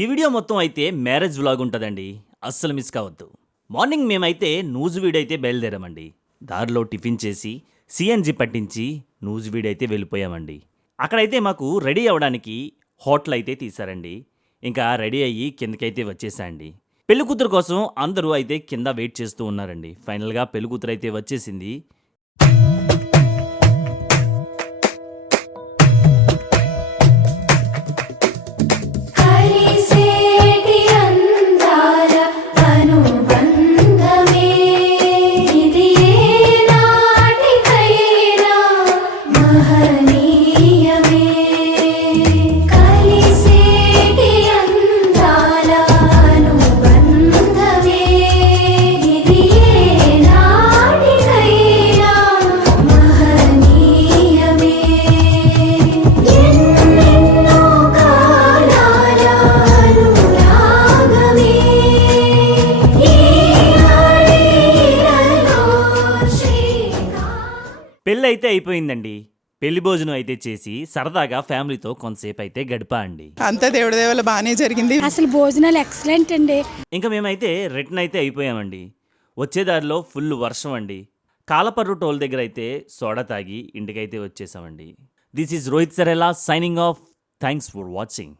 ఈ వీడియో మొత్తం అయితే మ్యారేజ్ వ్లాగ్ ఉంటుందండి. అస్సలు మిస్ కావద్దు. మార్నింగ్ మేమైతే నూజివీడ్ అయితే బయలుదేరామండి. దారిలో టిఫిన్ చేసి సిఎన్జి పట్టించి నూజివీడ్ అయితే వెళ్ళిపోయామండి. అక్కడైతే మాకు రెడీ అవ్వడానికి హోటల్ అయితే తీశారండి. ఇంకా రెడీ అయ్యి కిందకైతే వచ్చేసా అండి. పెళ్ళికూతురు కోసం అందరూ అయితే కింద వెయిట్ చేస్తూ ఉన్నారండి. ఫైనల్గా పెళ్ళికూతురు అయితే వచ్చేసింది. పెళ్ళి అయితే అయిపోయిందండి. పెళ్లి భోజనం అయితే చేసి సరదాగా ఫ్యామిలీతో కొంతసేపు అయితే గడిపా అండి. అంతా దేవుడి దేవుల బాగానే జరిగింది. అసలు భోజనాలు ఎక్సలెంట్ అండి. ఇంకా మేమైతే రిటర్న్ అయితే అయిపోయామండి. వచ్చేదారిలో ఫుల్ వర్షం అండి. కాలపర్రు టోల్ దగ్గర అయితే సోడా తాగి ఇంటికైతే వచ్చేసామండి. This is Rohit Sarela signing off. Thanks for watching.